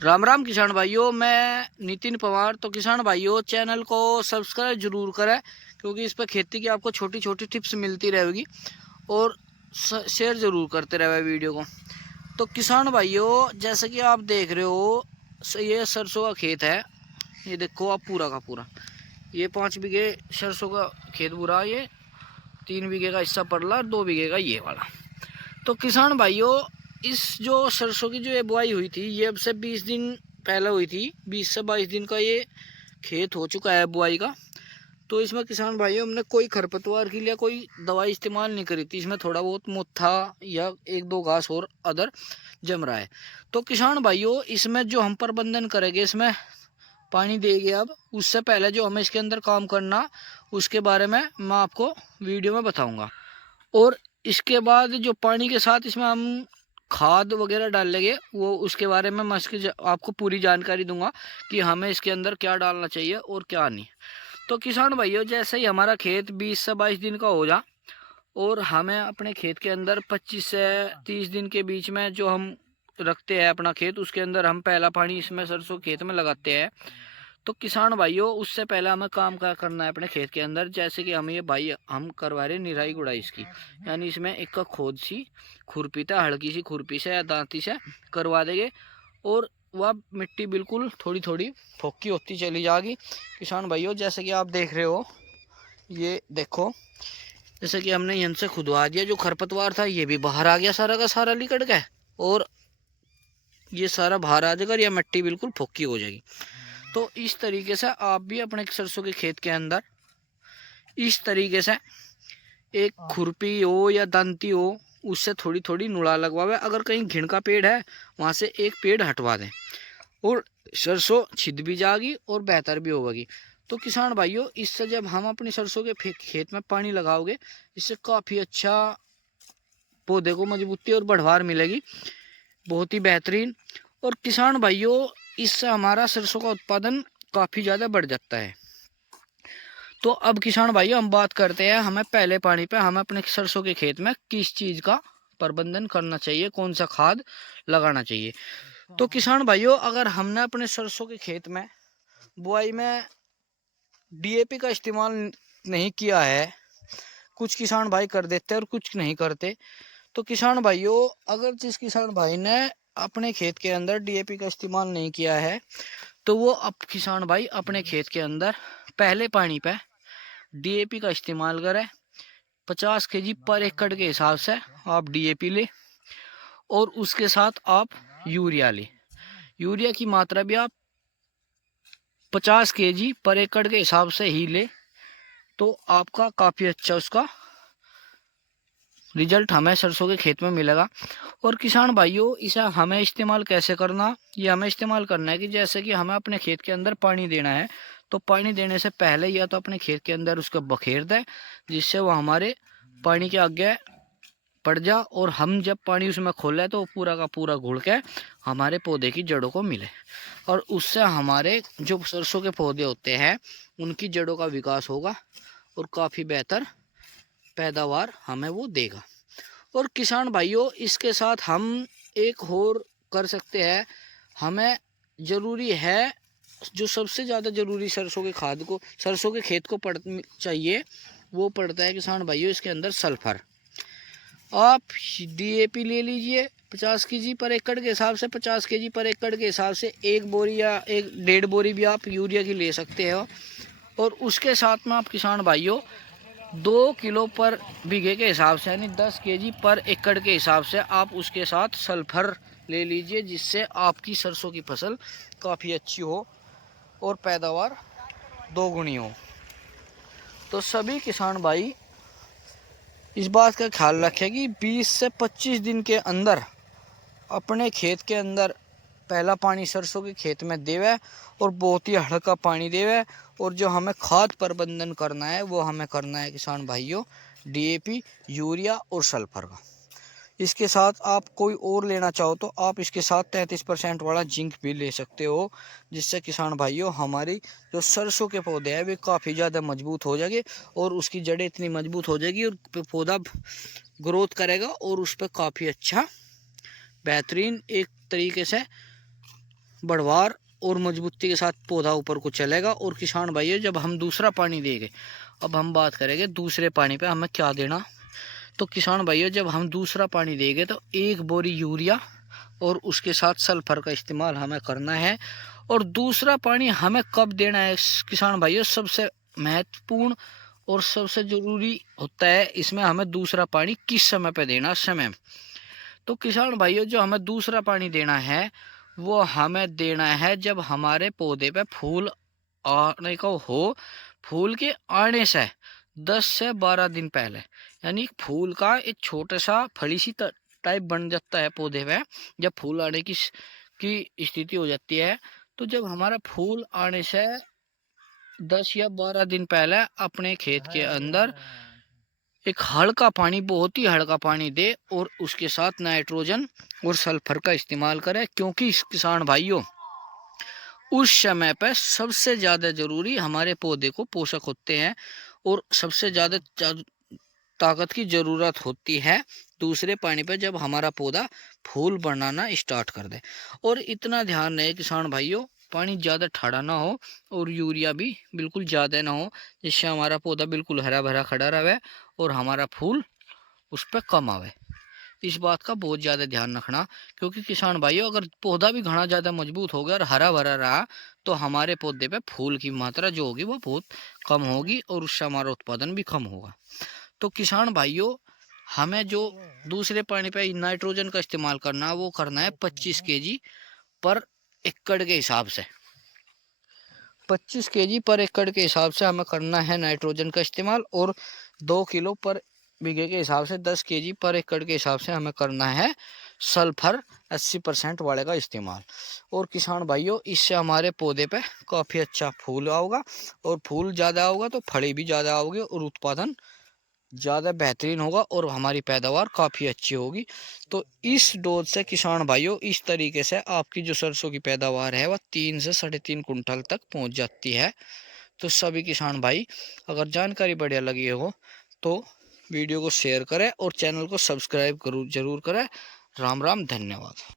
राम राम किसान भाइयों, मैं नितिन पवार। तो किसान भाइयों, चैनल को सब्सक्राइब जरूर करें क्योंकि इस पर खेती की आपको छोटी छोटी टिप्स मिलती रहेगी। और शेयर जरूर करते रहे वीडियो को। तो किसान भाइयों, जैसे कि आप देख रहे हो, ये सरसों का खेत है। ये देखो आप, पूरा का पूरा ये 5 बीघे सरसों का खेत पूरा। ये 3 बीघे का हिस्सा पड़ला, 2 बीघे का ये वाला। तो किसान भाइयों, इस जो सरसों की जो ये बुआई हुई थी, ये अब से 20 दिन पहले हुई थी। 20 से 22 दिन का ये खेत हो चुका है बुआई का। तो इसमें किसान भाइयों, हमने कोई खरपतवार के लिए कोई दवाई इस्तेमाल नहीं करी थी। इसमें थोड़ा बहुत मोथा या 1-2 घास और अदर जम रहा है। तो किसान भाइयों, इसमें जो हम प्रबंधन करेंगे, इसमें पानी देंगे। अब उससे पहले जो हमें इसके अंदर काम करना, उसके बारे में मैं आपको वीडियो में बताऊंगा। और इसके बाद जो पानी के साथ इसमें हम खाद वगैरह डालेंगे, वो उसके बारे में मैं आपको पूरी जानकारी दूंगा कि हमें इसके अंदर क्या डालना चाहिए और क्या नहीं। तो किसान भाइयों, जैसे ही हमारा खेत 20 से 22 दिन का हो जा, और हमें अपने खेत के अंदर 25 से 30 दिन के बीच में जो हम रखते हैं अपना खेत, उसके अंदर हम पहला पानी इसमें सरसों खेत में लगाते हैं। तो किसान भाइयों, उससे पहले हमें काम क्या करना है अपने खेत के अंदर। जैसे कि हम ये भाई हम करवा रहे निराई गुड़ाई इसकी, यानी इसमें एक का खोद सी खुरपी था, हल्की सी खुरपी से या दांती से करवा देंगे। और वह मिट्टी बिल्कुल थोड़ी थोड़ी फोकी होती चली जाएगी। किसान भाइयों, जैसे कि आप देख रहे हो, ये देखो, जैसे कि हमने यहाँ से खुदवा दिया। जो खरपतवार था ये भी बाहर आ गया, सारा का सारा निकट गया। और ये सारा बाहर आ जाएगा, या मिट्टी बिल्कुल फोकी हो जाएगी। तो इस तरीके से आप भी अपने सरसों के खेत के अंदर इस तरीके से एक खुरपी हो या दंती हो, उससे थोड़ी थोड़ी नुड़ा लगवावे। अगर कहीं घिन का पेड़ है, वहां से एक पेड़ हटवा दें, और सरसों छिद भी जाएगी और बेहतर भी होगी। तो किसान भाइयों, इससे जब हम अपनी सरसों के खेत में पानी लगाओगे, इससे काफ़ी अच्छा पौधे को मजबूती और बढ़वार मिलेगी, बहुत ही बेहतरीन। और किसान भाइयों, इससे हमारा सरसों का उत्पादन काफ़ी ज़्यादा बढ़ जाता है। तो अब किसान भाइयों, हम बात करते हैं हमें पहले पानी पे हमें अपने सरसों के खेत में किस चीज़ का प्रबंधन करना चाहिए, कौन सा खाद लगाना चाहिए। तो किसान भाइयों, अगर हमने अपने सरसों के खेत में बुआई में डीएपी का इस्तेमाल नहीं किया है, कुछ किसान भाई कर देते हैं और कुछ नहीं करते। तो किसान भाइयों, अगर जिस किसान भाई ने अपने खेत के अंदर डीएपी का इस्तेमाल नहीं किया है, तो वो अब किसान भाई अपने खेत के अंदर पहले पानी पे डीएपी का इस्तेमाल करें। 50 केजी पर एकड़ के हिसाब से आप डीएपी ले, और उसके साथ आप यूरिया ले। यूरिया की मात्रा भी आप 50 केजी पर एकड़ के हिसाब से ही ले, तो आपका काफ़ी अच्छा उसका रिजल्ट हमें सरसों के खेत में मिलेगा। और किसान भाइयों, इसे हमें इस्तेमाल कैसे करना, ये हमें इस्तेमाल करना है कि जैसे कि हमें अपने खेत के अंदर पानी देना है, तो पानी देने से पहले या तो अपने खेत के अंदर उसको बखेर दें, जिससे वो हमारे पानी के आगे पड़ जा, और हम जब पानी उसमें खोले तो पूरा का पूरा घुल के हमारे पौधे की जड़ों को मिले। और उससे हमारे जो सरसों के पौधे होते हैं, उनकी जड़ों का विकास होगा और काफ़ी बेहतर पैदावार हमें वो देगा। और किसान भाइयों, इसके साथ हम एक और कर सकते हैं। हमें ज़रूरी है, जो सबसे ज़्यादा ज़रूरी सरसों के खाद को, सरसों के खेत को चाहिए, वो पड़ता है किसान भाइयों इसके अंदर सल्फर। आप डीएपी ले लीजिए 50 केजी पर एकड़ के हिसाब से। 50 केजी पर एकड़ के हिसाब से 1 बोरी या 1-1.5 बोरी भी आप यूरिया की ले सकते हो। और उसके साथ में आप किसान भाइयों 2 किलो पर बीघे के हिसाब से, यानी 10 केजी पर एकड़ के हिसाब से आप उसके साथ सल्फर ले लीजिए, जिससे आपकी सरसों की फसल काफ़ी अच्छी हो और पैदावार दोगुनी हो। तो सभी किसान भाई इस बात का ख्याल रखें कि 20 से 25 दिन के अंदर अपने खेत के अंदर पहला पानी सरसों के खेत में देवे, और बहुत ही हल्का पानी देवे। और जो हमें खाद प्रबंधन करना है, वो हमें करना है किसान भाइयों डीएपी, यूरिया और सल्फर का। इसके साथ आप कोई और लेना चाहो तो आप इसके साथ 33% वाला जिंक भी ले सकते हो, जिससे किसान भाइयों हमारी जो सरसों के पौधे हैं वे काफ़ी ज़्यादा मजबूत हो जाएंगे, और उसकी जड़ें इतनी मजबूत हो जाएगी और पौधा ग्रोथ करेगा, और उस पर काफ़ी अच्छा बेहतरीन एक तरीके से बढ़वार और मजबूती के साथ पौधा ऊपर को चलेगा। और किसान भाइयों, जब हम दूसरा पानी देंगे, अब हम बात करेंगे दूसरे पानी पे हमें क्या देना। तो किसान भाइयों, जब हम दूसरा पानी देंगे तो 1 बोरी यूरिया और उसके साथ सल्फर का इस्तेमाल हमें करना है। और दूसरा पानी हमें कब देना है किसान भाइयों, सबसे महत्वपूर्ण और सबसे ज़रूरी होता है इसमें, हमें दूसरा पानी किस समय पे देना, समय। तो किसान भाइयों, जो हमें दूसरा पानी देना है वो हमें देना है जब हमारे पौधे पे फूल आने का हो। फूल के आने से 10 से 12 दिन पहले, यानी फूल का एक छोटा सा फली सी टाइप बन जाता है पौधे पे, जब फूल आने की स्थिति हो जाती है। तो जब हमारा फूल आने से 10 या 12 दिन पहले अपने खेत के अंदर एक हल्का पानी, बहुत ही हल्का पानी दे और उसके साथ नाइट्रोजन और सल्फर का इस्तेमाल करें। क्योंकि किसान भाइयों, उस समय पर सबसे ज़्यादा ज़रूरी हमारे पौधे को पोषक होते हैं और सबसे ज़्यादा ताकत की ज़रूरत होती है दूसरे पानी पर, जब हमारा पौधा फूल बनाना स्टार्ट कर दे। और इतना ध्यान रहे किसान भाइयों, पानी ज़्यादा ठाड़ा ना हो और यूरिया भी बिल्कुल ज़्यादा ना हो, जिससे हमारा पौधा बिल्कुल हरा भरा खड़ा रहे और हमारा फूल उस पर कम आवे। इस बात का बहुत ज़्यादा ध्यान रखना। क्योंकि किसान भाइयों, अगर पौधा भी घना ज़्यादा मजबूत हो गया और हरा भरा रहा तो हमारे पौधे पे फूल की मात्रा जो होगी वो बहुत कम होगी और उससे हमारा उत्पादन भी कम होगा। तो किसान भाइयों, हमें जो दूसरे पानी पे नाइट्रोजन का इस्तेमाल करना है वो करना है 25 केजी पर एकड़ के हिसाब से। 25 केजी पर एकड़ के हिसाब से हमें करना है नाइट्रोजन का इस्तेमाल। और 2 किलो पर बीघे के हिसाब से 10 केजी पर एकड़ के हिसाब से हमें करना है सल्फर 80% वाले का इस्तेमाल। और किसान भाइयों, इससे हमारे पौधे पे काफ़ी अच्छा फूल आओगा और फूल ज़्यादा होगा तो फली भी ज़्यादा आओगे और उत्पादन ज़्यादा बेहतरीन होगा और हमारी पैदावार काफ़ी अच्छी होगी। तो इस डोज से किसान भाइयों, इस तरीके से आपकी जो सरसों की पैदावार है वह 3 से 3.5 कुंटल तक पहुंच जाती है। तो सभी किसान भाई, अगर जानकारी बढ़िया लगी हो तो वीडियो को शेयर करें और चैनल को सब्सक्राइब जरूर करें। राम राम, धन्यवाद।